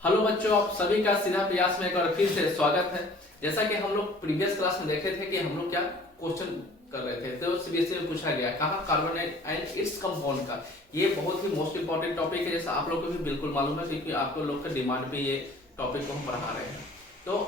Hello बच्चों, आप सभी का सीधा प्रयास में एक बार फिर से स्वागत है। जैसा कि हम लोग प्रीवियस क्लास में देखे थे कि हम लोग क्या क्वेश्चन कर रहे थे, तो सीबीएसई में पूछा गया कहा कार्बन एंड इट्स कंपाउंड का। ये बहुत ही मोस्ट इंपॉर्टेंट टॉपिक है, जैसा आप लोग को भी बिल्कुल मालूम है क्योंकि आप लोग का डिमांड पे ये टॉपिक को हम पढ़ा रहे हैं। तो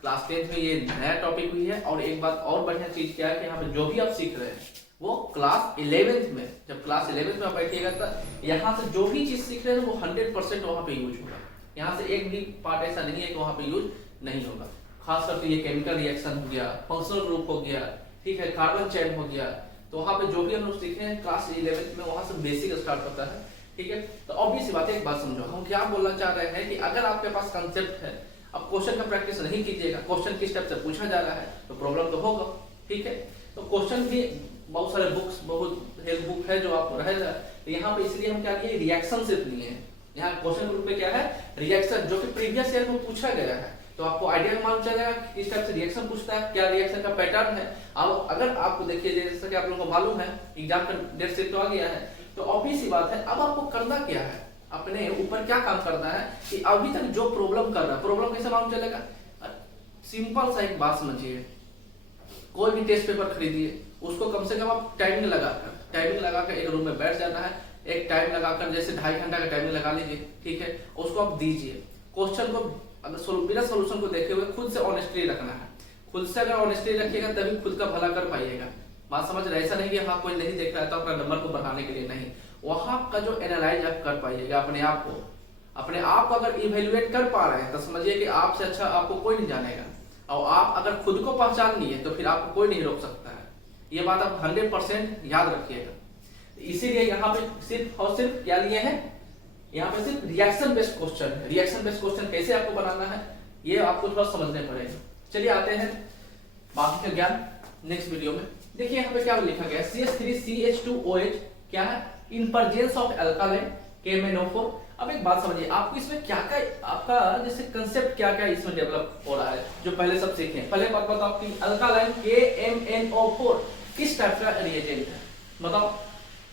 क्लास 10th में ये नया टॉपिक हुई है। और एक बात और बढ़िया चीज क्या है कि यहाँ पे जो भी आप सीख रहे हैं वो क्लास 11th में, जब क्लास 11th में आप बैठिएगा तो यहाँ से जो भी चीज सीख रहे हैं वो 100% वहाँ पे यूज होगा। यहाँ से एक भी पार्ट ऐसा नहीं है कि वहाँ पे यूज नहीं होगा। खास करके ये केमिकल रिएक्शन हो गया, फंक्शनल ग्रुप हो गया, ठीक है, कार्बन चेन हो गया, तो वहाँ पे जो भी हम लोग सीखे हैं क्लास 11th में वहाँ से बेसिक स्टार्ट होता है। ठीक है, तो ऑब्वियस सी बात है, एक बात समझो, हम क्या बोलना चाह रहे हैं कि अगर आपके पास कंसेप्ट है, अब क्वेश्चन का प्रैक्टिस नहीं कीजिएगा, क्वेश्चन किस टाइप से पूछा जा रहा है तो प्रॉब्लम तो होगा। ठीक है, तो क्वेश्चन भी बहुत सारे बुक्स, बहुत हेल्प बुक है जो आप रहेगा, तो यहाँ पे इसलिए हम क्या लिए, रिएक्शन सिर्फ लिए हैं। यहाँ क्वेश्चन ग्रुप में क्या है, रिएक्शन, जो कि प्रीवियस ईयर में पूछा गया है, तो आपको आइडिया मालूम चलेगा कि किस टाइप से रिएक्शन पूछता है, क्या रिएक्शन का पैटर्न है। अब अगर आपको देखिए, जैसा कि आप लोगों को मालूम है एग्जाम का डेट सेट तो आ गया है, तो ऑब्वियस सी बात है, अब आपको करना क्या है, अपने ऊपर क्या काम करना है कि अभी तक जो प्रॉब्लम कर रहा है, प्रॉब्लम कैसे मालूम चलेगा। सिंपल सा एक बात समझिए, कोई भी टेस्ट पेपर खरीदिए, उसको कम से कम आप टाइमिंग लगाकर एक रूम में बैठ जाना है, एक टाइम लगाकर, जैसे 2.5 घंटा का टाइमिंग लगा लीजिए, ठीक है, उसको आप दीजिए। क्वेश्चन को अगर बिना सोल्यूशन को देखे हुए खुद से ऑनेस्टी रखना है। खुद से अगर ऑनेस्टी रखिएगा तभी खुद का भला कर पाइएगा। बात समझ रहे, ऐसा नहीं कि हाँ कोई नहीं देख रहा है तो अपना नंबर को बढ़ाने के लिए नहीं, वहां का जो एनालाइज आप कर पाइएगा अपने आप को अगर इवेल्युएट कर पा रहे हैं तो समझिए कि आपसे अच्छा आपको कोई नहीं जानेगा। और आप अगर खुद को पहचान लिए तो फिर आपको कोई नहीं रोक सकता है। ये बात आप 100% याद रखिएगा। इसीलिए यहाँ पे सिर्फ और सिर्फ क्या लिए हैं, यहाँ पे सिर्फ रिएक्शन बेस्ड क्वेश्चन है। रिएक्शन बेस्ड क्वेश्चन कैसे आपको बनाना है ये आपको थोड़ा समझने पड़ेगा। चलिए आते हैं बाकी का ज्ञान नेक्स्ट वीडियो में। देखिए यहाँ पे क्या लिखा गया, CH3CH2OH क्या है, in presence of alkaline KMnO4। अब एक बात समझिए, आपको इसमें क्या क्या आपका जैसे कंसेप्ट क्या क्या इसमें डेवलप हो रहा है, जो पहले सब सीखे। पहले बात बताओ कि अल्कालाइन KMnO4 किस टाइप का रिएजेंट है, बताओ।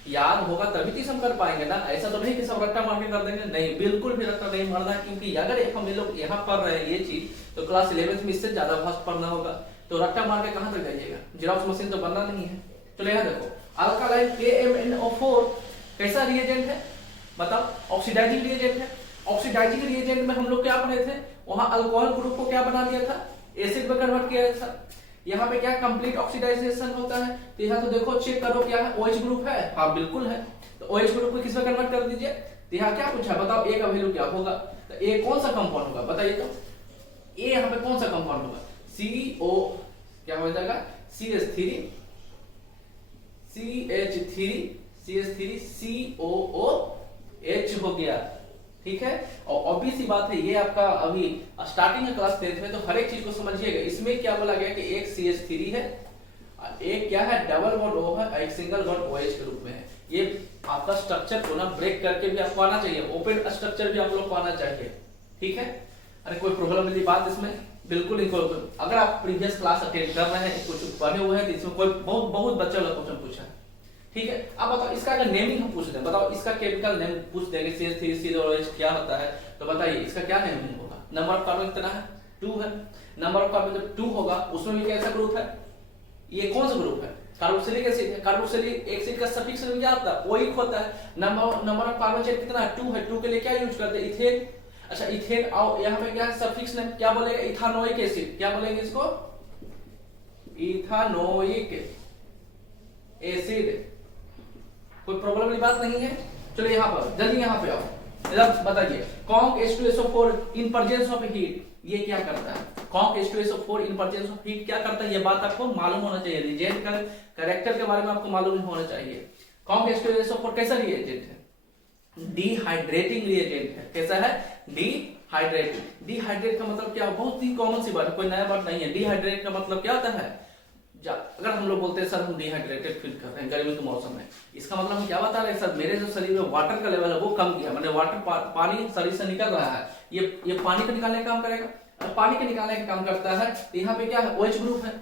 याद होगा तभी तो हम कर पाएंगे ना, ऐसा तो नहीं कि सब रट्टा मार के कर देंगे, नहीं, बिल्कुल भी रट्टा नहीं मारना है। क्योंकि अगर हम लोग यहाँ पढ़ रहे हैं ये चीज, तो क्लास 11th में इससे ज्यादा फास्ट पढ़ना होगा, तो रट्टा मार के कहां तक जाइएगा, जेरॉक्स मशीन तो बनना नहीं है। चलो यहाँ देखो, अल्कालाइन KMnO4 कैसा रिएजेंट है, बताओ, ऑक्सीडाइजिंग रिएजेंट है। ऑक्सीडाइजिंग रिएजेंट में हम लोग क्या बने थे, वहां अल्कोहल ग्रुप को क्या बना दिया था, एसिड में कन्वर्ट किया था। यहाँ पे क्या कंप्लीट ऑक्सीडाइजेशन होता है, तो यहाँ तो देखो चेक करो क्या है, OH ग्रुप है, हाँ बिल्कुल है, तो OH ग्रुप को किस में कन्वर्ट कर दीजिए। तो यहाँ क्या पूछा, बताओ ए का वैल्यू क्या होगा, तो ए कौन सा कंपाउंड होगा बताइए, तो ए यहाँ पे कौन सा कंपाउंड होगा, CO क्या हो जाएगा, CH3COOH हो गया। ठीक है, और ऑब्वियस सी बात है, ये आपका अभी स्टार्टिंग में क्लास 10th में, तो हर एक चीज को समझिएगा। इसमें क्या बोला गया कि एक CH3 है, एक क्या है, डबल बॉन्ड O है, एक सिंगल बॉन्ड OH के रूप में है। ये आपका स्ट्रक्चर को ना ब्रेक करके भी आपको आना चाहिए, ओपन स्ट्रक्चर भी आप लोग को आना चाहिए। ठीक है, अरे कोई प्रॉब्लम वाली बात इसमें बिल्कुल नहीं। अगर आप प्रीवियस क्लास अटेंड कर रहे हैं, कुछ पढ़े हुए हैं, तो इसमें कोई बहुत बच्चा वाला क्वेश्चन पूछा है। ठीक है, अब बताओ इसका अगर नेमिंग हम पूछ दें, बताओ इसका केमिकल नेम पूछ देंगे, CH3COOH क्या होता है, तो बताइए इसका क्या नेमिंग होगा। नंबर ऑफ कार्बन कितना है, 2 है। नंबर ऑफ कार्बन जब 2 होगा, उसमें भी कैसा ग्रुप है, ये कौन सा ग्रुप है, कार्बोक्सिलिक एसिड है। कार्बोक्सिलिक एसिड का सफिक्स क्या होता है, OIC होता है। नंबर ऑफ कार्बन चेन कितना है, 2 है। 2 के लिए क्या यूज करते हैं, इथेन। अच्छा इथेन, और यहाँ पे क्या है सफिक्स नेम, क्या बोलेगा, इथानोइक एसिड, क्या बोलेंगे इसको, इथानोइक एसिड। कोई प्रॉब्लम वाली बात नहीं है। चलो यहाँ पर जल्दी यहाँ पे आओ, जरा बताइए, conc H2SO4 in presence of heat ये क्या करता है, conc H2SO4 in presence of heat क्या करता है, ये बात आपको मालूम होना चाहिए। रिएजेंट का कैरेक्टर के बारे में आपको मालूम होना चाहिए। कॉन्क H2SO4 कैसा रिएजेंट है, डिहाइड्रेटिंग रिएजेंट है। कैसा है, डिहाइड्रेटिंग। डिहाइड्रेट का मतलब क्या, बहुत ही कॉमन सी बात है, कोई नया बात नहीं है। डिहाइड्रेट का मतलब क्या होता है, अगर हम लोग बोलते हैं सर हम डिहाइड्रेटेड फील कर रहे हैं गर्मी के मौसम में, इसका मतलब हम क्या बता रहे हैं, सर मेरे जो शरीर में वाटर का लेवल है वो कम गया, मतलब वाटर पानी शरीर से निकल रहा है, ये पानी को निकालने का काम करेगा, पानी के निकालने का काम करता है। तो यहाँ पे क्या है, OH ग्रुप है।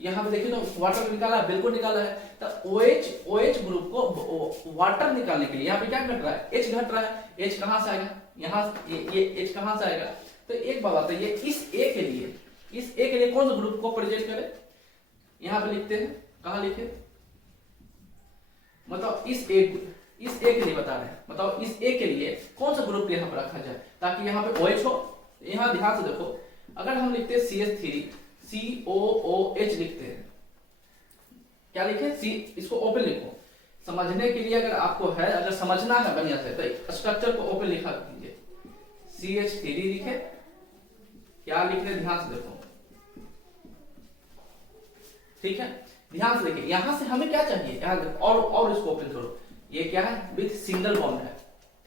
यहाँ पे देखिए तो वाटर निकाला है, बिल्कुल निकाला है। तो OH ग्रुप को वाटर निकालने के लिए यहाँ पे क्या घट रहा है, H घट रहा है। H कहाँ से आएगा, यहाँ ये H कहाँ से आएगा। तो एक बात आता है, इस A के लिए कौन सा ग्रुप को प्रेजेंट करे, यहाँ पे लिखते हैं, कहाँ लिखे, मतलब इस A के लिए बता रहे हैं, मतलब इस A के लिए कौन सा ग्रुप यहाँ पर रखा जाए ताकि यहाँ पे OH हो। यहाँ ध्यान से देखो, अगर हम लिखते हैं CH3 COOH लिखते हैं, क्या लिखे, C, इसको ओपन लिखो समझने के लिए, अगर आपको है, अगर समझना है बढ़िया से तो स्ट्रक्चर को ओपन लिखा कीजिए। CH3 लिखे, क्या लिख रहे ध्यान से देखो, ठीक है, ध्यान से देखिए। यहां से हमें क्या चाहिए, यहाँ और इसको ओपन करो, ये क्या है, विथ सिंगल बॉन्ड है,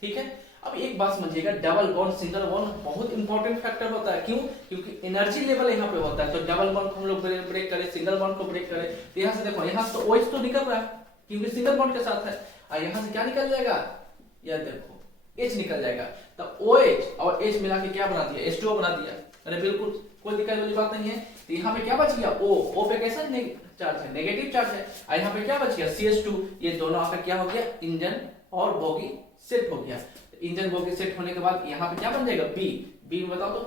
ठीक है। अब एक बात समझिएगा, डबल बॉन्ड सिंगल बॉन्ड बहुत इंपॉर्टेंट फैक्टर होता है, क्यों, क्योंकि एनर्जी लेवल यहाँ पे होता है। तो डबल बॉन्ड को हम लोग ब्रेक करें, सिंगल बॉन्ड को ब्रेक करें, तो यहाँ से देखो, यहाँ से तो OH तो निकल रहा है क्योंकि सिंगल बॉन्ड के साथ है, और यहाँ से क्या निकल जाएगा, यह देखो H निकल जाएगा। तो OH और H मिला के क्या बना दिया, H2O बना दिया। अरे बिल्कुल कोई दिक्कत वाली बात नहीं है। तो यहाँ पे क्या बच गया, O पे कैसा चार्ज है, नेगेटिव चार्ज है, और यहाँ पे क्या बच गया, CH2। ये दोनों आकर क्या हो गया, इंजन और बोगी सेट हो गया। इंजन बोगी सेट होने के बाद यहाँ पे क्या बन जाएगा, बी में बताओ तो,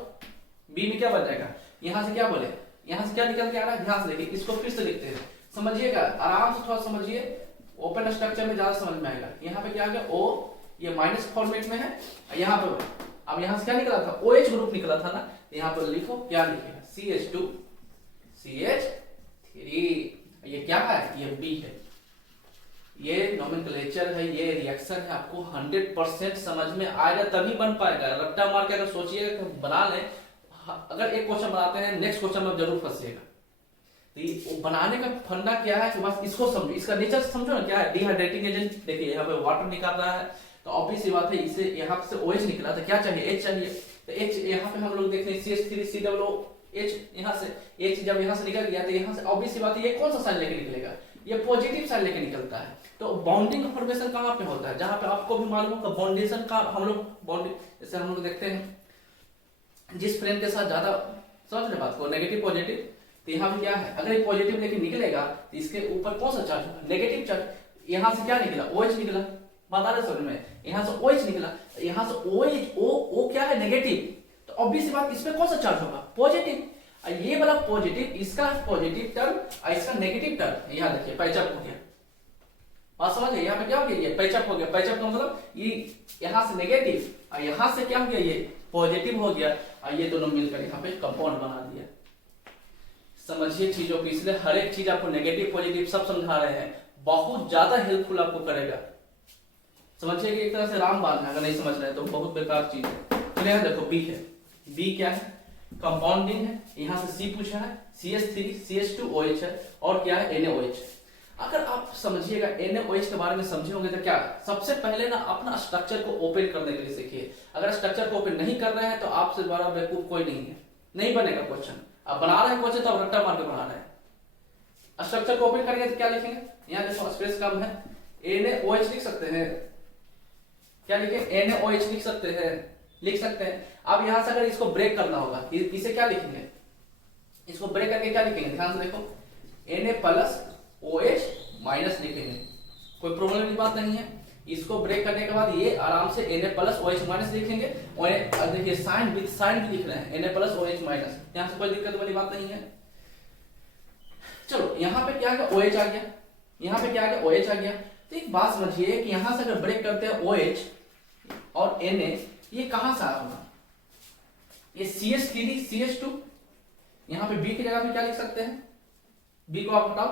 बी में क्या बन जाएगा, यहाँ से क्या बोले, यहाँ से क्या निकल के आ रहा है, ध्यान से देखिए, इसको फिर से लिखते हैं, समझिएगा आराम से, थोड़ा समझिए, ओपन स्ट्रक्चर में ज्यादा समझ में आएगा। यहाँ पे क्या आ गया, O, ये माइनस फॉर्मेट में है, यहाँ पे अब यहाँ से क्या निकला था, OH ग्रुप निकला था ना, यहाँ पर लिखो, क्या लिखेगा, CH2 CH3, ये क्या है, ये B है, ये नोमेनक्लेचर है, ये रिएक्शन है, आपको 100% समझ में आएगा तभी बन पाएगा। रट्टा मार के अगर सोचिएगा तो बना लें, अगर एक क्वेश्चन बनाते हैं नेक्स्ट क्वेश्चन में जरूर फंसिएगा। तो ये बनाने का फंडा क्या है कि बस इसको समझो, इसका नेचर समझो ना, क्या है, डिहाइड्रेटिंग एजेंट। देखिए यहाँ पे वाटर निकाल रहा है, तो ऑब्वियस सी बात है, इसे यहाँ से OH निकला, तो क्या चाहिए, H चाहिए। तो H यहाँ पे हम लोग देखते हैं CH3 COOH, यहाँ से H जब यहाँ से निकल गया, तो यहाँ से ऑब्वियस सी बात है, ये कौन सा साइन लेके निकलेगा, ये पॉजिटिव साइन लेके निकलता है। तो बॉन्डिंग फॉर्मेशन कहाँ पे होता है, जहां पे आपको भी मालूम होगा बॉन्डेशन का, हम लोग बॉन्डिंग, जैसे हम लोग देखते हैं जिस फ्रेंड के साथ ज्यादा, समझ रहे बात को, नेगेटिव पॉजिटिव, तो यहाँ पे क्या है, अगर ये पॉजिटिव लेके निकलेगा तो इसके ऊपर कौन सा चार्ज होगा, नेगेटिव चार्ज। यहाँ से क्या निकला, OH निकला, बात आ रहा है समझ में, यहाँ से OH निकला, यहाँ से OH O क्या है, नेगेटिव, तो ऑब्वियस बात इसमें कौन सा चार्ज होगा, पॉजिटिव। ये वाला पॉजिटिव, इसका पॉजिटिव टर्म और इसका नेगेटिव टर्म, यहाँ देखिए पैचअप हो गया, बात समझ गए, यहाँ पे क्या हो गया, ये पैचअप हो गया। पैचअप का मतलब ये यहाँ से नेगेटिव और यहाँ से क्या हो गया, ये पॉजिटिव हो गया, और ये दोनों मिलकर यहाँ पे कंपाउंड बना दिया। समझिए चीजों को, इसलिए हर एक चीज आपको नेगेटिव पॉजिटिव सब समझा रहे हैं, बहुत ज्यादा हेल्पफुल आपको करेगा। समझिए कि एक तरह से रामबाण है, अगर नहीं समझ रहे तो बहुत बेकार चीज है। तो यहाँ देखो B है, B क्या है, कंपाउंडिंग है, यहाँ से C पूछा है, CH3 CH2OH है, और क्या है, NaOH। अगर आप समझिएगा NaOH के बारे में समझे होंगे तो क्या, सबसे पहले ना अपना स्ट्रक्चर को ओपन करने के लिए सीखिए। अगर स्ट्रक्चर को ओपन नहीं कर रहे हैं तो आपसे बड़ा बेवकूफ कोई नहीं है, नहीं बनेगा क्वेश्चन। आप बना रहे हैं क्वेश्चन तो आप रट्टा मार के बना रहे हैं। स्ट्रक्चर को ओपन करेंगे तो क्या लिखेंगे, यहाँ देखो स्पेस कम है, NaOH लिख सकते हैं, क्या लिखे, NaOH लिख सकते हैं, लिख सकते हैं। अब यहां से अगर इसको ब्रेक करना होगा, इसे क्या लिखेंगे, इसको ब्रेक करके क्या लिखेंगे, ध्यान से देखो, Na+OH- लिखेंगे, कोई प्रॉब्लम की बात नहीं है। इसको ब्रेक करने के बाद ये आराम से Na+OH- लिखेंगे, और देखिए साइन विद साइन भी लिख रहे हैं, Na+OH-, यहां से कोई दिक्कत वाली बात नहीं है। चलो यहाँ पे क्या आ गया, OH आ गया, यहाँ पे क्या आ गया, OH आ गया। तो एक बात समझिए कि यहां से अगर ब्रेक करते हैं OH और Na, ये कहां से आ रहा, ये CH3 CH2, यहां पे B की जगह पे क्या लिख सकते हैं, B को आप हटाओ,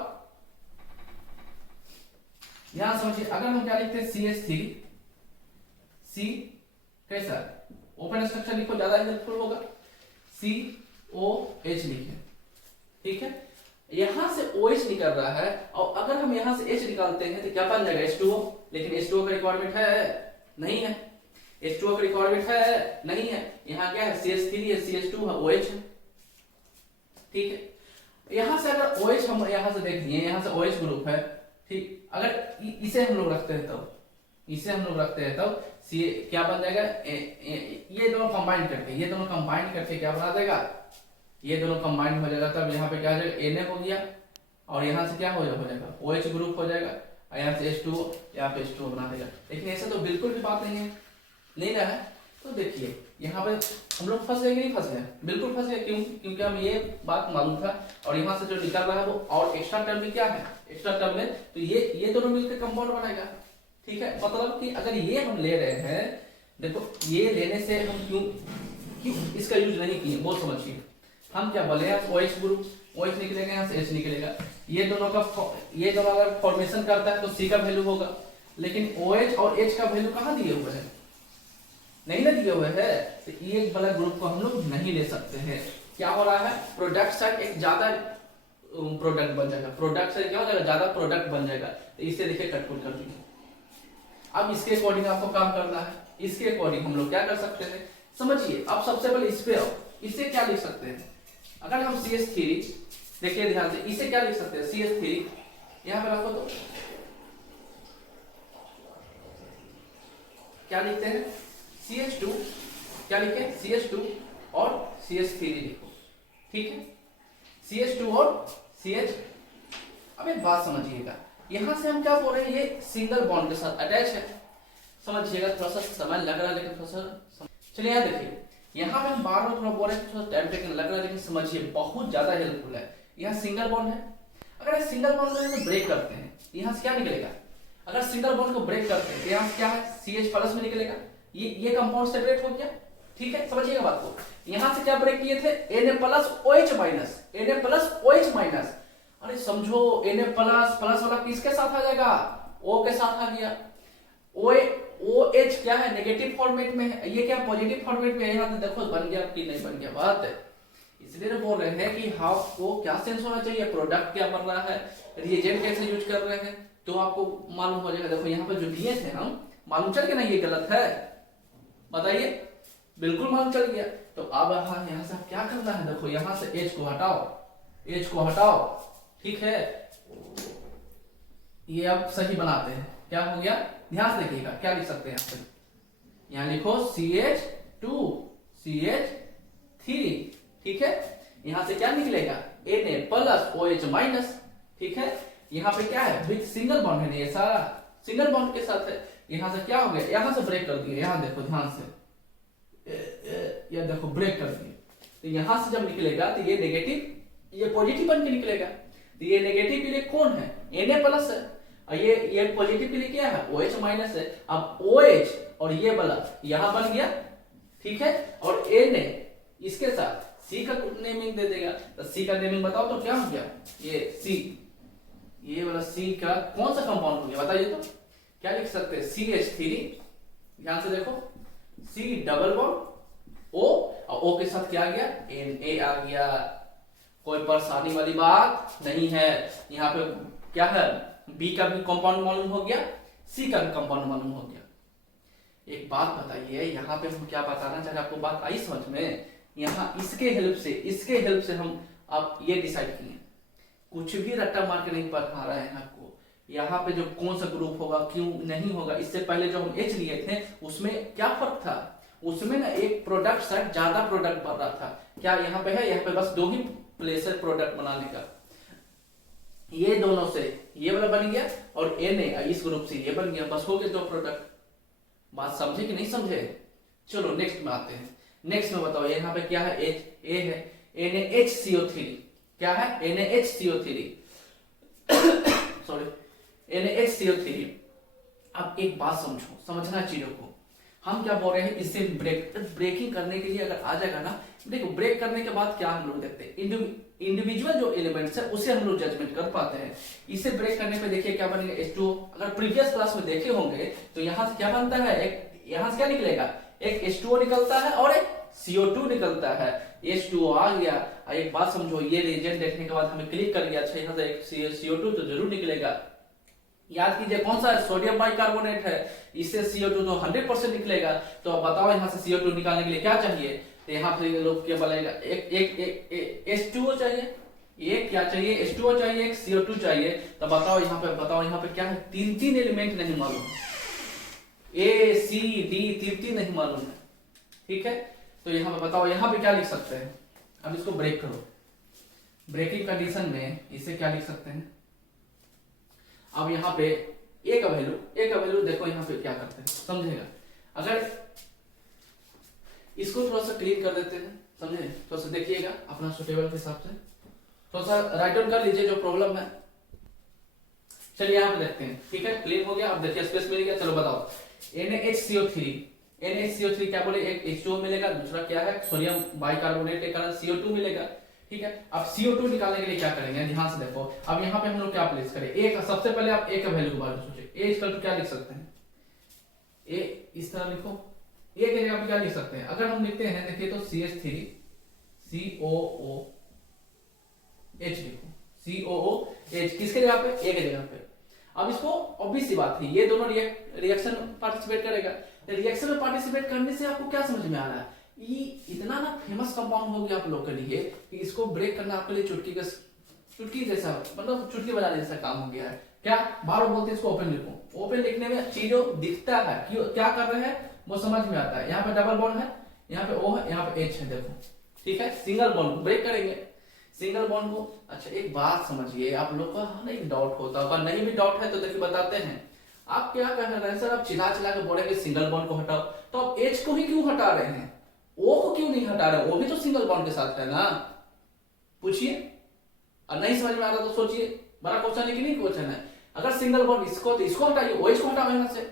यहां समझिए, अगर हम क्या लिखते हैं CH3 C कैसा, ओपन स्ट्रक्चर लिखो, ज्यादा हेल्पफुल होगा, COH लिखे, ठीक है। यहां से OH निकल रहा है, और अगर हम यहां से H निकालते हैं तो क्या बन जाएगा, H2O। लेकिन H2O का रिक्वायरमेंट है नहीं है, H2O का रिक्वायरमेंट है नहीं है, यहाँ क्या है, CH3 है, CH2 है, OH है, ठीक है। यहां से अगर OH हम यहां से देख लिए, यहां से OH ग्रुप है, ठीक, अगर इसे हम लोग रखते हैं तब, इसे हम लोग रखते हैं तब क्या बन जाएगा, ये दोनों कंबाइन करके, ये दोनों कंबाइन करके क्या बना देगा, ये दोनों कंबाइन हो जाएगा, तब यहाँ पे क्या हो जाएगा, Na हो गया, और यहाँ से क्या हो जाएगा OH ग्रुप हो जाएगा, और यहाँ से H2O, यहाँ पे H2O बना देगा। लेकिन ऐसा तो बिल्कुल भी बात नहीं है, नहीं रहा है। तो देखिए यहाँ पे हम लोग फंस गए कि नहीं फंस गए, बिल्कुल फंस गए। क्यों? क्योंकि हमें ये बात मालूम था, और यहाँ से जो निकल रहा है वो और एक्स्ट्रा टर्म में क्या है, एक्स्ट्रा टर्म में तो ये दोनों मिलकर कंपाउंड बनाएगा। ठीक है, मतलब कि अगर ये हम ले रहे हैं, देखो ये लेने से हम क्यों इसका यूज नहीं किए, बहुत समझिए। हम क्या बोले हैं, OH ग्रुप, OH निकलेगा, यहाँ से H निकलेगा, ये दोनों अगर फॉर्मेशन करता है तो C का वैल्यू होगा। लेकिन OH और H का वैल्यू कहाँ दिए हुए हैं, नहीं ना दिए हुए हैं, तो ये वाला ग्रुप को हम लोग नहीं ले सकते हैं। क्या हो रहा है, प्रोडक्ट साइड एक ज्यादा प्रोडक्ट बन जाएगा, प्रोडक्ट साइड क्या हो जाएगा, ज्यादा प्रोडक्ट बन जाएगा। तो इसे देखिए कटपुट कर दीजिए। अब इसके अकॉर्डिंग आपको काम करना है, इसके अकॉर्डिंग हम लोग क्या कर सकते हैं, समझिए। अब सबसे पहले इस पे आओ, इससे क्या लिख सकते हैं, अगर हम CH3, देखिए ध्यान से, इसे क्या लिख सकते हैं, CH3 यहां पे रखो तो क्या लिखते हैं, CH2, क्या लिखे, CH2 और CH3 लिखो। ठीक है, CH2 और CH। अब एक बात समझिएगा, यहां से हम क्या बोल रहे हैं, ये सिंगल बॉन्ड के साथ अटैच है। समझिएगा, थोड़ा सा समय लग रहा है लेकिन थोड़ा सा चलिए यहाँ देखिए, यहाँ पे हम बार बार थोड़ा बोल रहे हैं, थोड़ा टाइम टेकन लग रहा है, लेकिन समझिए बहुत ज्यादा हेल्पफुल है। यहाँ सिंगल बॉन्ड है, अगर इस सिंगल बॉन्ड को हम ब्रेक करते हैं, यहाँ से क्या निकलेगा, अगर सिंगल बॉन्ड को ब्रेक करते हैं तो यहाँ से क्या है, CH प्लस में निकलेगा, ये कंपाउंड सेपरेट हो गया। ठीक है, समझिएगा बात को। यहाँ से क्या ब्रेक किए थे, Na plus OH minus, Na plus OH minus. अरे समझो, Na प्लस प्लस वाला किसके साथ आ जाएगा, O के साथ आ गया। OH क्या है, नेगेटिव फॉर्मेट में है, ये क्या पॉजिटिव फॉर्मेट में है। यहाँ तो देखो बन गया कि नहीं बन गया, बात है। इसलिए बोल रहे हैं कि हाफ को क्या सेंस होना चाहिए, प्रोडक्ट क्या बन रहा है, रिएजेंट कैसे यूज कर रहे हैं, तो आपको मालूम हो जाएगा। देखो यहाँ पे जो दिए थे हम, मालूम चल के ना ये गलत है, बताइए, बिल्कुल मालूम चल गया। तो अब यहाँ से क्या करना है, देखो यहाँ से H को हटाओ, H को हटाओ। ठीक है, ये अब सही बनाते हैं, क्या हो गया, ध्यान से देखिएगा, क्या लिख सकते हैं यहाँ पे, यहाँ लिखो CH2 CH3। ठीक है, यहां से क्या निकलेगा, Na प्लस OH माइनस। ठीक है, यहाँ पे क्या है, विथ सिंगल बॉन्ड है, ये सारा सिंगल बॉन्ड के साथ है। यहां से क्या हो गया, यहां से ब्रेक कर दिए, यहां देखो ध्यान से, ये देखो ब्रेक कर दिए। तो यहां से जब निकलेगा तो ये नेगेटिव, ये पॉजिटिव बन के निकलेगा। तो ये नेगेटिव के लिए कौन है, Na प्लस है, और ये पॉजिटिव के लिए क्या है, OH माइनस है। अब OH और ये वाला यहां बन गया। ठीक है, और Na इसके साथ C का नेमिंग दे देगा। तो C का नेमिंग बताओ तो क्या हो गया, ये C, ये वाला C का कौन सा कंपाउंड हो गया, बताइए तो। क्या लिख सकते हैं, CH3, ध्यान से देखो, C डबल बॉन्ड O, और O के साथ क्या आ गया, Na आ गया। कोई परेशानी वाली बात नहीं है। यहाँ पे क्या है, B का भी कंपाउंड मालूम हो गया, C का भी कंपाउंड मालूम हो गया। एक बात बताइए, यहाँ पे हम क्या बताना चाह रहे, आपको बात आई समझ में। यहाँ इसके हेल्प से हम आप ये डिसाइड किए, कुछ भी रट्टा मार के नहीं पढ़ा रहे हैं आपको। यहाँ पे जो कौन सा ग्रुप होगा, क्यों नहीं होगा, इससे पहले जो हम H लिए थे उसमें क्या फर्क था, उसमें ना एक प्रोडक्ट साइड ज्यादा प्रोडक्ट बन रहा था। क्या यहाँ पे है, यहाँ पे बस 2 ही प्लेस है प्रोडक्ट बनाने का। ये दोनों से ये वाला बन गया, और Na इस ग्रुप से ये बन गया, बस हो गए 2 प्रोडक्ट। बात समझे कि नहीं समझे। चलो नेक्स्ट में आते हैं। नेक्स्ट में बताओ, यहाँ पे क्या है, A है, NaHCO3, क्या है, NaHCO3 सॉरी, NaHCO3। अब एक बात समझो, समझना चीजों को। हम क्या बोल रहे हैं, इससे ब्रेकिंग करने के लिए अगर आ जाएगा ना, देखो ब्रेक करने के बाद क्या हम लोग देखते हैं, इंडिविजुअल जो एलिमेंट्स है उसे हम लोग जजमेंट कर पाते हैं। इसे ब्रेक करने पे देखिए क्या बनेगा, H2O। अगर प्रीवियस क्लास में देखे होंगे तो यहाँ से क्या बनता है, एक यहाँ से क्या निकलेगा, एक H2O निकलता है और एक CO2 निकलता है। H2O आ गया। एक बात समझो, ये रिएजेंट देखने के बाद हमें क्लिक कर गया, अच्छा यहाँ से एक CO2 तो जरूर निकलेगा। याद कीजिए कौन सा सोडियम बाइकार्बोनेट है, इससे CO2 तो 100% निकलेगा। तो अब बताओ यहाँ से CO2 निकालने के लिए क्या चाहिए, तो यहाँ पे लोग क्या बोलेगा, एक H2O चाहिए, एक क्या चाहिए, H2O चाहिए, एक CO2 चाहिए। तो बताओ यहाँ पे क्या है, 3 एलिमेंट नहीं मालूम, A C D 3 नहीं मालूम है। ठीक है, तो यहाँ पे बताओ, यहाँ पे क्या लिख सकते हैं। अब इसको ब्रेक करो, ब्रेकिंग कंडीशन में इसे क्या लिख सकते हैं? अब यहाँ पे ए का वैल्यू देखो यहाँ पे क्या करते हैं समझेगा। अगर इसको थोड़ा सा क्लीन कर देते हैं, समझे, थोड़ा सा देखिएगा अपना सुटेबल के हिसाब से, थोड़ा सा राइट डाउन कर लीजिए जो प्रॉब्लम है। चलिए यहाँ पे देखते हैं, ठीक है, क्लीन हो गया। अब देखिए स्पेस मिल गया। चलो बताओ, NaHCO3 क्या बोले, एक H2O मिलेगा, दूसरा क्या है सोडियम बाइकार्बोनेट के कारण CO2 मिलेगा, ठीक है। अब CO2 निकालने के लिए क्या करेंगे, ध्यान से देखो। अब यहाँ पे हम लोग क्या प्लेस करें, ए का, सबसे पहले आप ए का वैल्यू के बारे में सोचिए। ए इक्वल टू क्या लिख सकते हैं, ए इस तरह लिखो। ए की जगह पे क्या लिख सकते हैं, अगर हम लिखते हैं देखिए तो CH3COOH लिखो, COOH किसके जगह पे, ए के जगह पे। अब इसको ऑब्वियस सी बात है, ये दोनों रिएक्शन पार्टिसिपेट करेगा। रिएक्शन में पार्टिसिपेट करने से आपको क्या समझ में आ रहा है, ये इतना ना फेमस कंपाउंड हो गया आप लोग के लिए कि इसको ब्रेक करना आपके लिए चुटकी जैसा, मतलब चुटकी बजाने जैसा काम हो गया है। क्या बार बार बोलते हैं इसको ओपन लिखो। ओपन लिखने में चीजों दिखता है, क्यों क्या कर रहे हैं वो समझ में आता है। यहाँ पे डबल बॉन्ड है, यहाँ पे O है, यहाँ पे H है, देखो, ठीक है। सिंगल बॉन्ड को ब्रेक करेंगे, सिंगल बॉन्ड को। अच्छा एक बात समझिए, आप लोग का ना एक डाउट होता है, अगर नहीं भी डाउट है तो देखिए बताते हैं। आप क्या कह रहे हैं सर, आप चिल्ला के बोलेंगे सिंगल बॉन्ड को हटाओ, तो आप H को ही क्यों हटा रहे हैं, O को क्यों नहीं हटा रहे, वो भी तो सिंगल बॉन्ड के साथ है ना। पूछिए, और नहीं समझ में आ रहा तो सोचिए, बड़ा क्वेश्चन है कि नहीं क्वेश्चन है। अगर सिंगल बॉन्ड इसको तो इसको हटाइए, OH को हटाओ, यहाँ से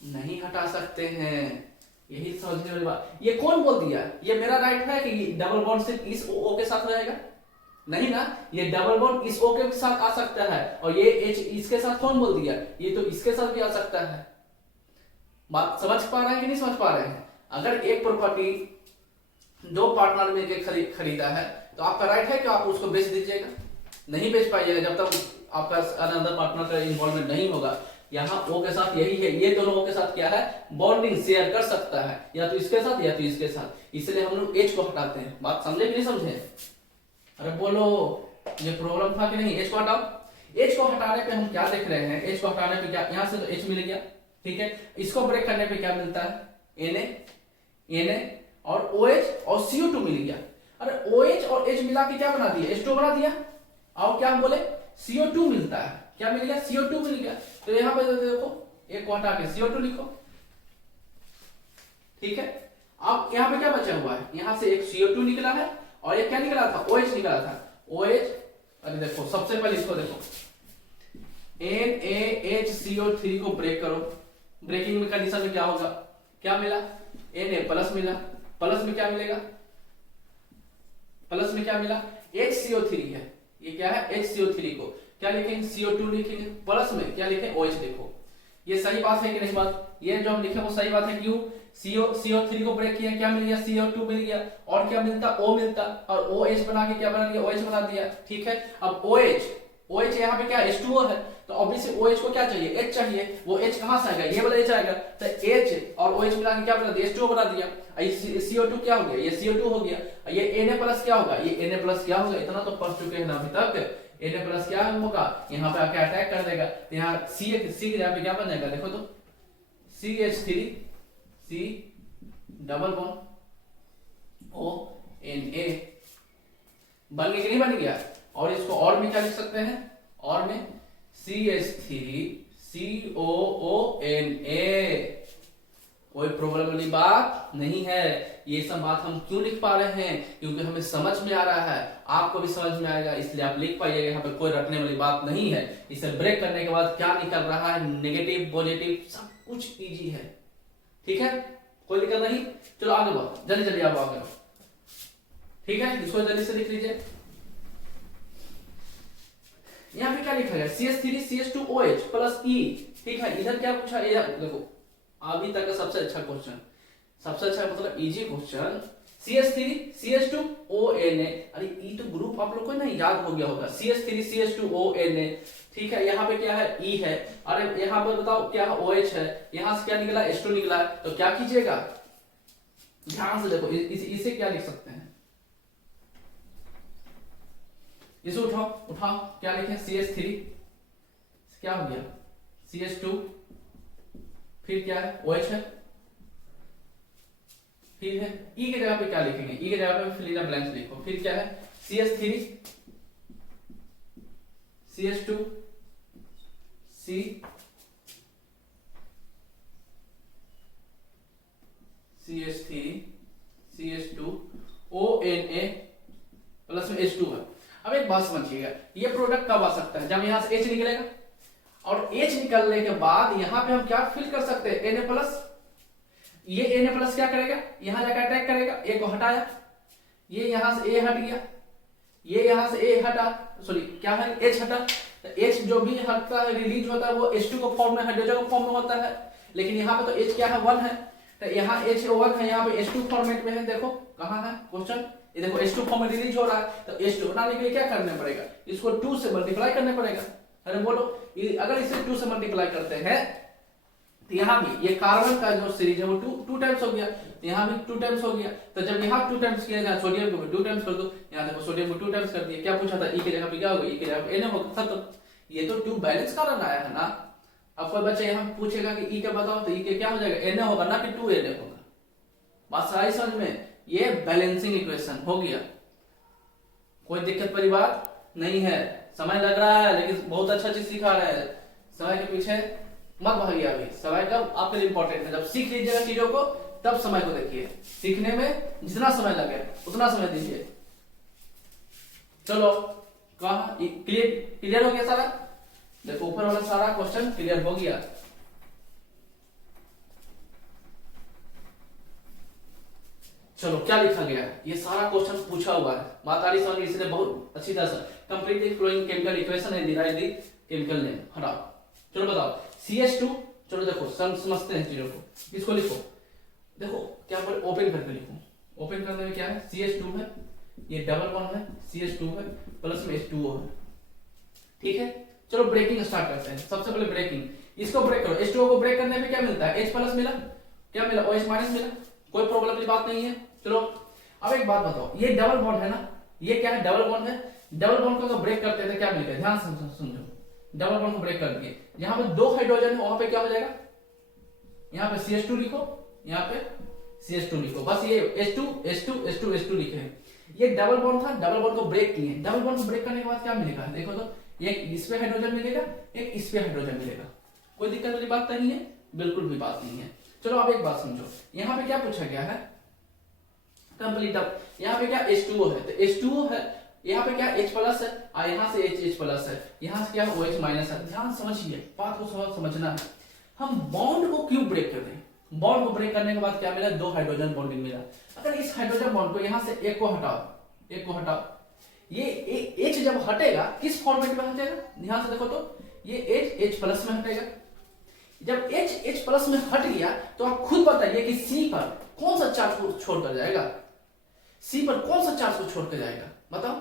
नहीं हटा सकते हैं। यही समझने वाली बात। ये कौन बोल दिया, ये मेरा राइट है कि डबल बॉन्ड सिर्फ इस O के साथ रहेगा, नहीं ना। ये डबल बॉन्ड इस O के साथ आ सकता है, और ये H इसके साथ कौन बोल दिया, ये तो इसके साथ भी आ सकता है। बात समझ पा रहे हैं कि नहीं समझ पा रहे हैं। अगर एक प्रॉपर्टी दो पार्टनर में खरीदा है तो आपका राइट है कि आप उसको बेच दीजिएगा, नहीं बेच पाइएगा जब तक आपका अनदर पार्टनर का इन्वॉल्वमेंट नहीं होगा। यहाँ O के साथ यही है, ये दोनों O के साथ क्या है, बॉन्डिंग शेयर कर सकता है, या तो इसके साथ या तो इसके साथ, इसलिए हम लोग H को हटाते हैं। बात समझे कि नहीं समझे, अरे बोलो, ये प्रॉब्लम था कि नहीं। H को हटाओ। H को हटाने पे हम क्या देख रहे हैं, H को हटाने पे क्या, यहाँ से तो H मिल गया, ठीक है। इसको ब्रेक करने पे क्या मिलता है, Na और OH और CO2 मिल गया। अरे OH और H मिला के क्या बना दिया, H2 बना दिया, और क्या हम बोले CO2 मिलता है, क्या मिल गया, CO2 मिल गया। तो यहाँ पे देखो, एक को हटा के CO2 लिखो, ठीक है। अब यहाँ पे क्या बचा हुआ है, यहाँ से एक CO2 निकला है, और ये क्या निकला था, OH निकला था, OH। अरे देखो सबसे पहले इसको देखो, NaHCO3 को ब्रेक करो। ब्रेकिंग में कंडीशन में क्या होगा, क्या मिला, Na प्लस मिला, प्लस में क्या मिलेगा, प्लस में क्या मिला, HCO3 है, ये क्या है HCO3 को क्या लिखेंगे, CO2 लिखेंगे, प्लस में क्या लिखें, OH। देखो ये सही बात है कि नहीं बात, ये जो हम लिखे वो सही बात है। क्यों, CO3 को ब्रेक किया, क्या मिल गया, CO2 मिल गया, और क्या मिलता, O मिलता, और OH बना के क्या बना दिया, OH बना दिया, ठीक है। अब OH यहाँ पे क्या H2O है, तो ऑब्वियसली OH को क्या चाहिए, H चाहिए, वो H कहां से आएगा, ये वाला H आएगा, तो H और OH मिला के क्या बना दिया, H2O बना दिया। CO2 क्या हो गया, ये CO2 हो गया, ये Na प्लस क्या होगा, ये Na प्लस क्या होगा, इतना तो पढ़ चुके हैं ना अभी तक। Na प्लस क्या होगा, यहाँ पे आके अटैक कर देगा, तो यहाँ C की जगह पे क्या बन जाएगा, देखो तो CH3 C double bond ONA बन गया कि नहीं बन गया। और इसको और में क्या लिख सकते हैं, और में CH3 COONA, कोई प्रॉब्लम वाली बात नहीं है। ये सब बात हम क्यों लिख पा रहे हैं, क्योंकि हमें समझ में आ रहा है, आपको भी समझ में आएगा, इसलिए आप लिख पाइएगा। यहाँ पे कोई रटने वाली बात नहीं है। इसे ब्रेक करने के बाद क्या निकल रहा है, नेगेटिव पॉजिटिव सब कुछ इजी है, ठीक है, कोई दिक्कत नहीं। चलो आगे बढ़ो, जल्दी जल्दी आप आगे, ठीक है। इसको जल्दी से लिख लीजिए। यहाँ पे क्या लिखा है, CH3 CH2OH प्लस E, ठीक है। इधर क्या पूछा, ये देखो अभी तक का सबसे अच्छा क्वेश्चन, सबसे अच्छा मतलब इजी क्वेश्चन, CH3 CH2ONA। अरे E तो ग्रुप आप लोग को ना याद हो गया होगा, CH3 CH2ONA, ठीक है। यहाँ पे क्या है, E है, अरे यहाँ पे बताओ क्या है, OH है, यहाँ से क्या निकला, H2 निकला, तो क्या कीजिएगा, ध्यान से देखो, इसे क्या लिख सकते हैं, इसे उठाओ क्या लिखें, CH3 क्या हो गया, CH2, फिर क्या है, OH है, फिर है E की जगह पे क्या लिखेंगे, E की जगह पे फिल इन द ब्लैंक्स लिखो, फिर क्या है CH3 CH2 C CH3 CH2 ONA plus में H2 है। अब एक बात समझिएगा, ये प्रोडक्ट कब आ सकता है? जब यहां से H निकलेगा, और H निकलने के बाद यहां पे हम क्या फिल कर सकते हैं? Na plus. ये Na प्लस क्या करेगा? यहां जाकर अटैक करेगा, A को हटाया, ये यहां से A हट गया, ये यहां से A हटा, सॉरी क्या है, H हटा। तो H जो भी हटता है, रिलीज होता है, वो H2 को फॉर्म में, हाइड्रोजन को फॉर्म में होता है। लेकिन यहाँ पे तो H क्या है, 1 है, तो यहाँ H1 है, यहाँ पे H2 फॉर्मेट में है। देखो कहाँ है क्वेश्चन, ये देखो H2 फॉर्म में रिलीज हो रहा है, तो H2 बनाने के लिए क्या करना पड़ेगा? इसको 2 से मल्टीप्लाई करना पड़ेगा। अरे बोलो, अगर इसे 2 से मल्टीप्लाई करते हैं तो यहाँ भी ये कार्बन का जो सीरीज है वो 2 टाइम्स हो गया, तो यहाँ भी 2 टाइम्स हो गया। तो जब यहाँ 2 टाइम्स किया जाए, सोडियम को भी 2 टाइम्स कर दो। यहाँ देखो सोडियम को 2 टाइम्स कर दिया। क्या पूछा था? ई के जगह पे क्या होगा? ई के जगह पे Na होगा, खत्म। ये तो 2 बैलेंस कार्बन आया है ना। अब कोई बच्चा यहाँ पूछेगा कि ई का बताओ, तो ई के क्या हो जाएगा? Na होगा ना कि 2Na होगा। बात सारी समझ में? ये बैलेंसिंग इक्वेशन हो गया, कोई दिक्कत वाली बात नहीं है। समय लग रहा है लेकिन बहुत अच्छा चीज सिखा रहे हैं। समय के पीछे मत भागिए। अभी समय कब आपके लिए इंपॉर्टेंट है, जब सीख लीजिएगा चीजों को तब समय को देखिए। सीखने में जितना समय लगे उतना समय दीजिए। चलो कहा क्लियर हो गया सारा? देखो ऊपर वाला सारा क्वेश्चन क्लियर हो गया। चलो क्या लिखा गया है? ये सारा क्वेश्चन पूछा हुआ है, मातारी समझ इसलिए बहुत अच्छी तरह से। Complete the flowing chemical equation and derive the chemical name. हटाओ, चलो बताओ CH2। चलो देखो समझते हैं चीजों को। इसको लिखो, देखो क्या बोले, ओपन करके लिखो। ओपन करने में क्या है? CH2 है, ये डबल बॉन्ड है, CH2 है, प्लस में H2O है। ठीक है, चलो ब्रेकिंग स्टार्ट करते हैं। सबसे पहले ब्रेकिंग, इसको ब्रेक करो। H2O को ब्रेक करने में क्या मिलता है? H प्लस मिला, क्या मिला? OH माइनस मिला। कोई प्रॉब्लम की बात नहीं है। चलो अब एक बात बताओ, ये डबल बॉन्ड है ना, ये क्या है? डबल बॉन्ड है। डबल बॉन्ड को अगर ब्रेक करते हैं तो क्या मिलेगा? ध्यान से समझो। डबल बॉन्ड को ब्रेक करके जहां पे 2 हाइड्रोजन है वहां पे क्या हो जाएगा? यहाँ पे CH2 लिखो, यहाँ पे CH2 लिखो, बस ये H2 H2 H2 H2 लिखे हैं। ये डबल बॉन्ड था, डबल बॉन्ड को ब्रेक किए। डबल बॉन्ड को ब्रेक करने के बाद क्या मिलेगा? देखो तो, एक इस पे हाइड्रोजन मिलेगा, एक इस पे हाइड्रोजन मिलेगा। कोई दिक्कत वाली बात नहीं है, बिल्कुल भी बात नहीं है। चलो अब एक बात समझो, यहाँ पे क्या पूछा गया है? कंप्लीट। अब यहाँ पे क्या H2O है, तो H2O है, यहाँ पे क्या H प्लस है, और यहाँ से H प्लस है, यहाँ से क्या OH माइनस है। ध्यान समझिए, बात को समझना है। हम बॉन्ड को क्यों ब्रेक कर रहे हैं? बॉन्ड को ब्रेक करने के बाद क्या मिला? 2 हाइड्रोजन बॉन्डिंग मिला। अगर इस हाइड्रोजन बॉन्ड को यहाँ से एक को हटाओ, एक को हटाओ, ये H जब हटेगा किस फॉर्मेट में हटेगा? ध्यान से देखो तो, ये H प्लस में हटेगा। जब H प्लस में हट गया तो आप खुद बताइए कि C पर कौन सा चार्ज को छोड़कर जाएगा? C पर कौन सा चार्ज को छोड़कर जाएगा? बताओ।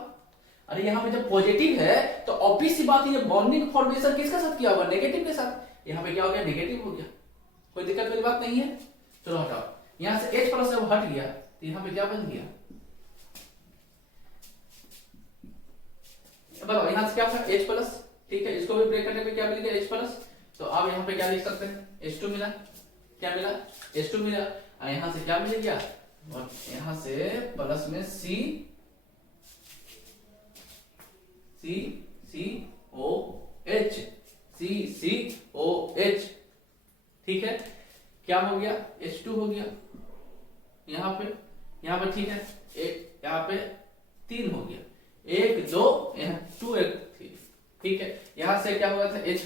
अरे यहाँ पे जब पॉजिटिव है तो ऑब्वियस सी बात है, बॉन्डिंग फॉर्मेशन किसके साथ किया हुआ? नेगेटिव के साथ। यहाँ पे क्या हो गया? नेगेटिव हो गया। कोई दिक्कत वाली बात नहीं है। चलो हटाओ, यहाँ से H प्लस जब हट गया तो यहाँ पे क्या बन गया? बताओ, यहाँ से क्या था? H plus. ठीक है, इसको भी ब्रेक करने पे क्या मिल गया? H plus. तो आप यहाँ पे क्या लिख सकते हैं? H2 मिला। क्या मिला? H2 मिला। और यहाँ से क्या मिल गया? और यहाँ से प्लस में COH। ठीक है, क्या हो गया? H2 हो गया यहाँ पे ठीक है। यहाँ पे 3 हो गया, 1 2 यहाँ 2 1 3। ठीक है, यहाँ से क्या हुआ था? H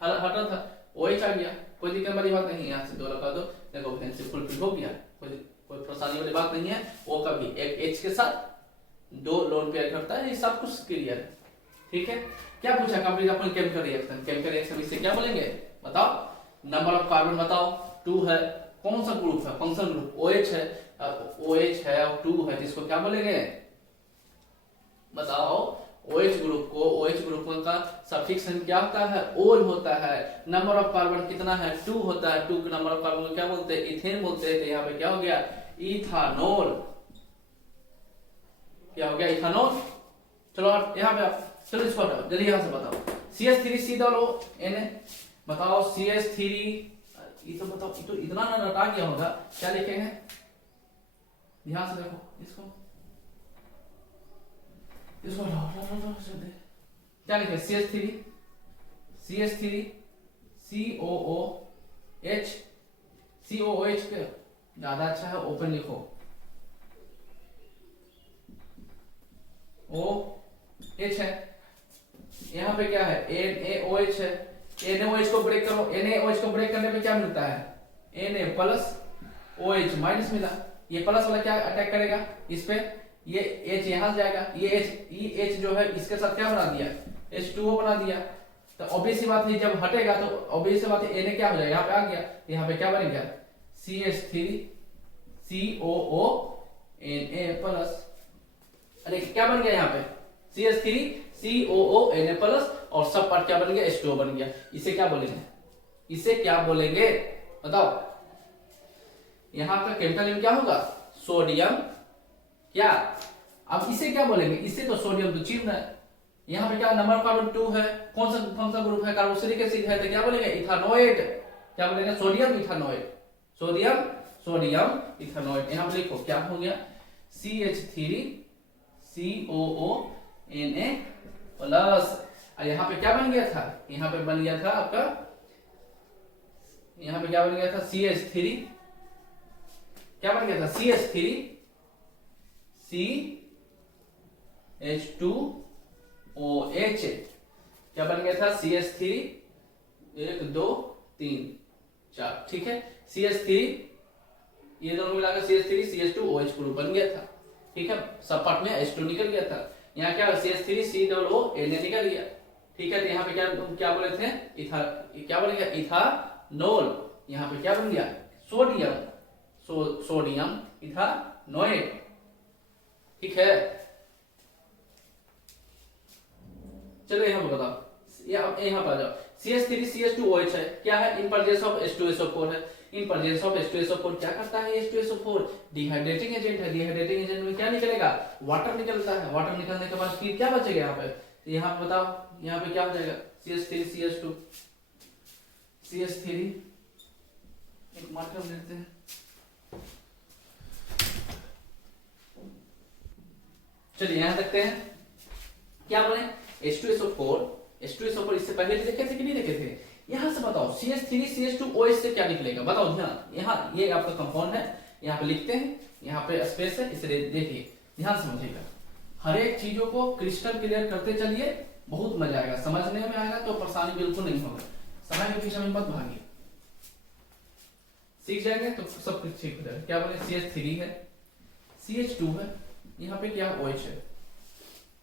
हटा था, OH आ गया। कोई दिक्कत वाली बात नहीं है। यहाँ से 2 लगा दो, देखो वैकेंसी फुलफिल हो गया। कोई परेशानी वाली बात नहीं है। वो कभी एक H के साथ 2 लोन पेयर करता है, ये सब कुछ क्लियर है। ठीक है, क्या पूछा? कंप्लीट अपन केमिकल रिएक्शन। केमिकल रिएक्शन इससे क्या बोलेंगे? बताओ। नंबर ऑफ कार्बन बताओ, 2 है। कौन सा ग्रुप है? Function group. OH है और 2 है, जिसको क्या बोलेंगे? बताओ। OH ग्रुप का सफिक्स क्या होता है? ओल होता है। नंबर ऑफ कार्बन कितना है? 2 होता है। 2 के नंबर ऑफ कार्बन को क्या बोलते हैं? इथेन बोलते हैं। तो यहाँ पे क्या हो गया? इथानोल। क्या हो गया? इथानोल। चलो यहाँ पे आप, चलो इसको हटाओ जल्दी, यहाँ से बताओ। CH3 सीधा लो Na। बताओ CH3, ये तो बताओ, ये तो इतना ना रटा गया होगा। क्या लिखेंगे? ध्यान से देखो इसको। इसको क्या लिखे CH3 COOH COOH के ज्यादा अच्छा है, ओपन लिखो OH है। यहाँ पे क्या है NaOH है, NaOH को ब्रेक करो, NaOH को ब्रेक करने पे क्या मिलता है Na प्लस OH माइनस मिला। ये प्लस वाला क्या अटैक करेगा इस पे, ये H यहाँ जाएगा, ये H जो है इसके साथ क्या बना दिया H2O बना दिया। तो ऑब्वियस बात है जब हटेगा तो ऑब्वियस बात है Na क्या हो जाएगा, यहाँ पे आ गया, यहाँ पे क्या बन गया CH3 COO Na प्लस, अरे क्या बन गया यहाँ पे CH3 COO Na प्लस और सब पार्ट क्या बन गया H2O बन गया। इसे क्या बोलेंगे, इसे क्या बोलेंगे बताओ। यहाँ का केमिकल नेम क्या होगा सोडियम क्या। अब इसे क्या बोलेंगे, इसे तो सोडियम तो चिन्ह है, यहाँ पे क्या नंबर कार्बन 2 है, कौन सा ग्रुप है कार्बोक्सिलिक एसिड है, तो क्या बोलेंगे इथानोएट, क्या बोलेंगे सोडियम इथानोएट, सोडियम इथानोएट। यहाँ पे लिखो क्या हो गया CH3 COO Na प्लस, और यहाँ पे क्या बन गया था, यहाँ पे बन गया था आपका, यहाँ पे क्या बन गया था CH3, क्या बन गया था CH3 CH2OH, क्या बन गया था CH3 1 2 3 4, ठीक है CH3 ये दोनों मिलाकर CH3 CH2OH ग्रुप बन गया था, ठीक है सब पार्ट में H2 निकल गया था। यहाँ क्या CH3 COO निकल गया, ठीक है। तो यहाँ पे क्या बोले थे क्या बन गया इथानोल, यहाँ पे क्या बन गया सोडियम इथानोएट, ठीक है। चलो यहाँ पे बताओ, यहाँ पर आ जाओ CH3 CH2OH है, क्या है इन प्रेजेंस ऑफ H2SO4 है, इन प्रेजेंस ऑफ H2SO4 क्या करता है H2SO4 डिहाइड्रेटिंग एजेंट है, डिहाइड्रेटिंग एजेंट में क्या निकलेगा वाटर निकलता है, वाटर निकलने के बाद फिर क्या बचेगा यहाँ पे, तो यहाँ पे बताओ यहाँ पे क्या हो जाएगा CH3 CH2 CH3 एक मार्कर देते हैं, चलिए यहाँ देखते हैं क्या बोले H2SO4 इससे पहले भी देखे थे कि नहीं देखे थे। यहाँ से बताओ CH3 CH2OH से क्या निकलेगा बताओ, ध्यान यहाँ ये आपका कंपाउंड है, यहाँ पे लिखते हैं, यहाँ पे स्पेस है, इसे देखिए ध्यान समझिएगा, हर एक चीजों को क्रिस्टल क्लियर करते चलिए, बहुत मजा आएगा, समझने में आएगा तो परेशानी बिल्कुल नहीं होगा, समय के पीछे में मत भागिए, सीख जाएंगे तो सब कुछ ठीक हो जाएगा। क्या बोले CH3 है CH2 है, यहाँ पे क्या OH है,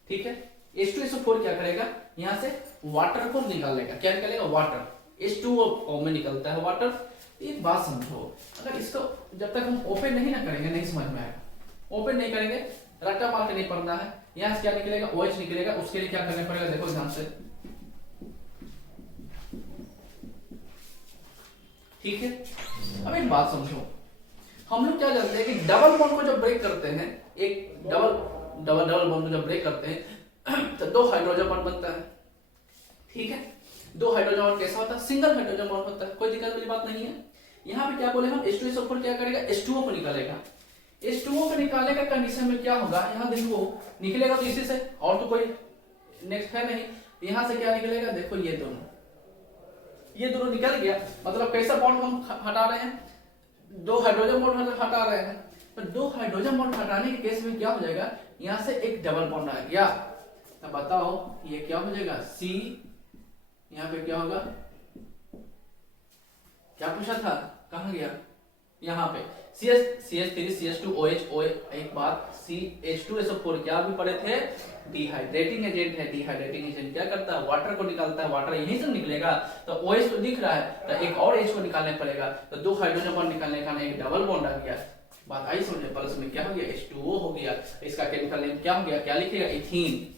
ठीक है। H2SO4 क्या करेगा यहाँ से वाटर को निकाल लेगा, क्या निकालेगा वाटर, H2O में निकलता है वाटर। एक बात समझो, अगर इसको जब तक हम ओपन नहीं ना करेंगे नहीं समझ में आएगा, ओपन नहीं करेंगे रट्टा मार के नहीं पढ़ना है। यहाँ से क्या निकलेगा OH निकलेगा, उसके लिए क्या करना पड़ेगा देखो ध्यान से, ठीक है। अब एक बात समझो, हम लोग क्या जानते हैं कि डबल बॉन्ड को जब ब्रेक करते हैं, एक डबल बॉन्ड को जब ब्रेक करते हैं तो 2 हाइड्रोजन बॉन्ड बनता है, ठीक है। 2 हाइड्रोजन बॉन्ड कैसा होता है सिंगल हाइड्रोजन बॉन्ड होता है, कोई दिक्कत वाली बात नहीं है। यहाँ पे क्या बोले हम H2SO4 क्या करेगा H2O को निकालेगा, H2O को निकालने का कंडीशन में क्या होगा यहाँ देखो निकलेगा तो इसी से, और तो कोई नेक्स्ट है नहीं, यहाँ से क्या निकलेगा देखो ये दोनों निकल गया, मतलब कैसा बॉन्ड हम हटा रहे हैं 2 हाइड्रोजन बॉन्ड हटा रहे हैं। तो 2 हाइड्रोजन बॉन्ड हटाने के केस में क्या हो जाएगा, यहाँ से एक डबल बॉन्ड आ गया, तो बताओ ये क्या हो जाएगा C, यहाँ पे क्या होगा, क्या पूछा था कहाँ गया, यहाँ पे CH3 CH2OH एक बात H2SO4 क्या भी पढ़े थे डिहाइड्रेटिंग एजेंट है, डिहाइड्रेटिंग एजेंट क्या करता है वाटर को निकालता है, वाटर यहीं से निकलेगा तो OH तो दिख रहा है तो एक और H को निकालने पड़ेगा, तो 2 हाइड्रोजन बॉन्ड निकालने का एक डबल बॉन्ड आ गया, बात आई समझे, प्लस में क्या हो गया H2O हो गया, इसका केमिकल नेम क्या हो गया, क्या लिखेगा इथीन।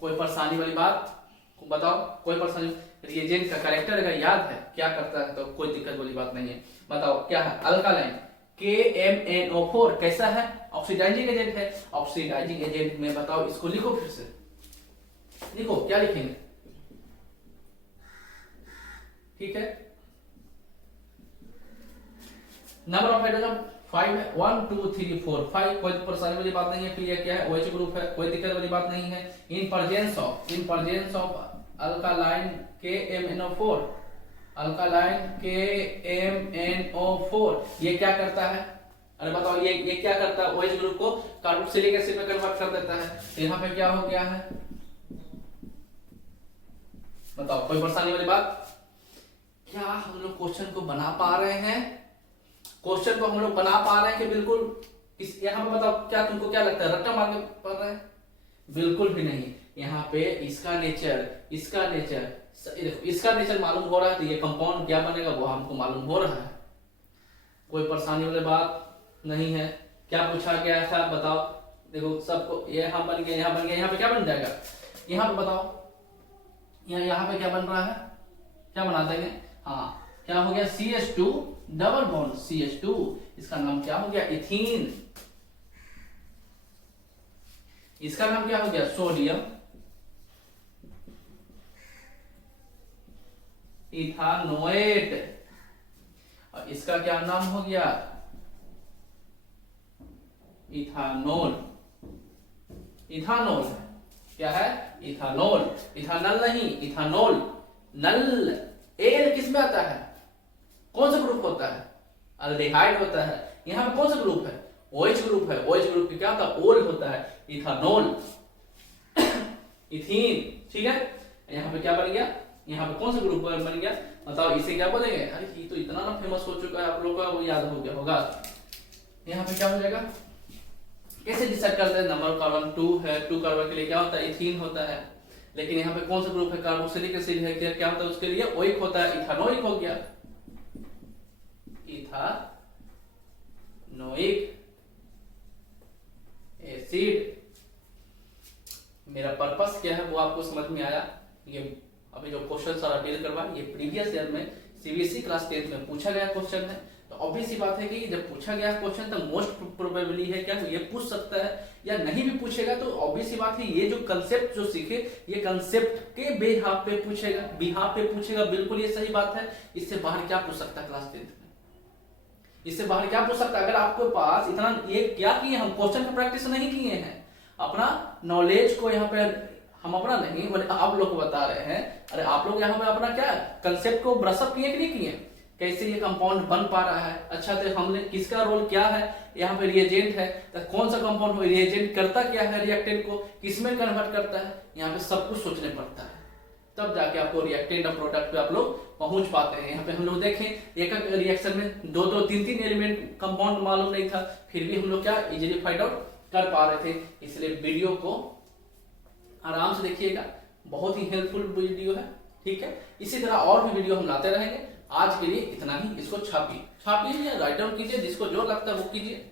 कोई परेशानी वाली बात बताओ, कोई परेशानी, रिएजेंट का कैरेक्टर अगर याद है क्या करता है तो कोई दिक्कत वाली बात नहीं है। बताओ क्या है अल्कालाइन KMnO4 कैसा है ऑक्सीडाइजिंग एजेंट है, ऑक्सीडाइजिंग एजेंट में बताओ इसको लिखो फिर से, लिखो क्या लिखेंगे, ठीक है। नंबर ऑफ हाइड्रोजन 5 है, 1 2 3 4 5, कोई परेशानी वाली बात नहीं है, फिर ये क्या है OH ग्रुप है, कोई दिक्कत वाली बात नहीं है। In presence of alkaline KMnO4, alkaline KMnO4 ये क्या करता है? अरे बताओ ये क्या करता है? OH ग्रुप को कार्बोक्सिलिक एसिड में कन्वर्ट कर देता है। तो यहाँ पे क्या हो गया है बताओ, कोई परेशानी वाली बात? क्या हम लोग क्वेश्चन को बना पा रहे हैं? क्वेश्चन को हम लोग बना पा रहे हैं कि बिल्कुल इस यहाँ पे बताओ, क्या तुमको क्या लगता है रट्टा मार के पढ़ रहे हैं? बिल्कुल भी नहीं। यहाँ पे इसका नेचर मालूम हो रहा है, तो ये कंपाउंड क्या बनेगा वो हमको मालूम हो रहा है। कोई परेशानी वाली बात नहीं है। क्या पूछा गया था बताओ? देखो सबको यहाँ बन गया, यहाँ बन गया, यहाँ पे क्या बन जाएगा? यहाँ पे बताओ, यहाँ पे क्या बन रहा है? क्या बना देंगे? हाँ, क्या हो गया? CH2 डबल बॉन्ड CH2, इसका नाम क्या हो गया? इथीन। इसका नाम क्या हो गया? सोडियम इथानोएट। और इसका क्या नाम हो गया? इथानोल। इथानोल क्या है? इथानोल। इथानल नहीं, इथानोल। नल एल किस में आता है? कौन सा ग्रुप होता है? अल्डिहाइड होता है। यहाँ पे कौन सा ग्रुप है? OH ग्रुप है। OH ग्रुप की क्या होता है? ओल होता है। इथानोल इथीन, ठीक है। यहाँ पे क्या बन गया? यहाँ पे कौन सा ग्रुप बन गया बताओ? इसे क्या बोलेंगे? अरे ये तो इतना ना फेमस हो चुका है आप लोगों का, वो याद हो गया होगा। यहाँ पे क्या हो जाएगा? कैसे डिसाइड करते हैं? नंबर कार्बन 2 है, 2 कार्बन के लिए क्या होता है? इथीन होता है। लेकिन यहाँ पे कौन सा ग्रुप है? कार्बोक्सिलिक एसिड है, क्या होता है उसके लिए? ओइक होता है। इथानोइक हो गया, इथानोइक एसिड। मेरा पर्पस क्या है वो आपको समझ में आया? ये अभी जो क्वेश्चन सारा डील करवा, ये प्रीवियस ईयर में CBSE क्लास 10th में पूछा गया क्वेश्चन है। तो ऑब्वियस सी बात है कि जब पूछा गया क्वेश्चन तो मोस्ट प्रोबेबली है क्या ये पूछ सकता है, या नहीं भी पूछेगा तो ऑब्वियस सी बात है ये जो कंसेप्ट जो सीखे ये कंसेप्ट के बिहाफ पे पूछेगा, बिल्कुल ये सही बात है। इससे बाहर क्या पूछ सकता है क्लास 10th में? इससे बाहर क्या पूछ सकता है? अगर आपके पास इतना ये क्या किए, हम क्वेश्चन का प्रैक्टिस नहीं किए हैं, अपना नॉलेज को यहाँ पे हम अपना नहीं आप लोग को बता रहे हैं। अरे आप लोग यहाँ पे अपना क्या कंसेप्ट को ब्रशअप किए कि नहीं किए? कैसे ये कंपाउंड बन पा रहा है? अच्छा, तो हमने किसका रोल क्या है? यहाँ पे रिएजेंट है, तो कौन सा कंपाउंड रिएजेंट करता क्या है? रिएक्टेंट को किसमें कन्वर्ट करता है? यहाँ पे सब कुछ सोचने पड़ता है, तब जाके आपको रिएक्टेंट और प्रोडक्ट पे आप लोग पहुंच पाते हैं। यहाँ पे हम लोग देखें एक एक रिएक्शन में 2-2, 3-3 एलिमेंट कंपाउंड मालूम नहीं था, फिर भी हम लोग क्या इजीली फाइंड आउट कर पा रहे थे। इसलिए वीडियो को आराम से देखिएगा, बहुत ही हेल्पफुल वीडियो है, ठीक है। इसी तरह और भी वीडियो हम लाते रहेंगे। आज के लिए इतना ही। इसको छापिए या राइट डाउन कीजिए, जिसको जो लगता है वो कीजिए।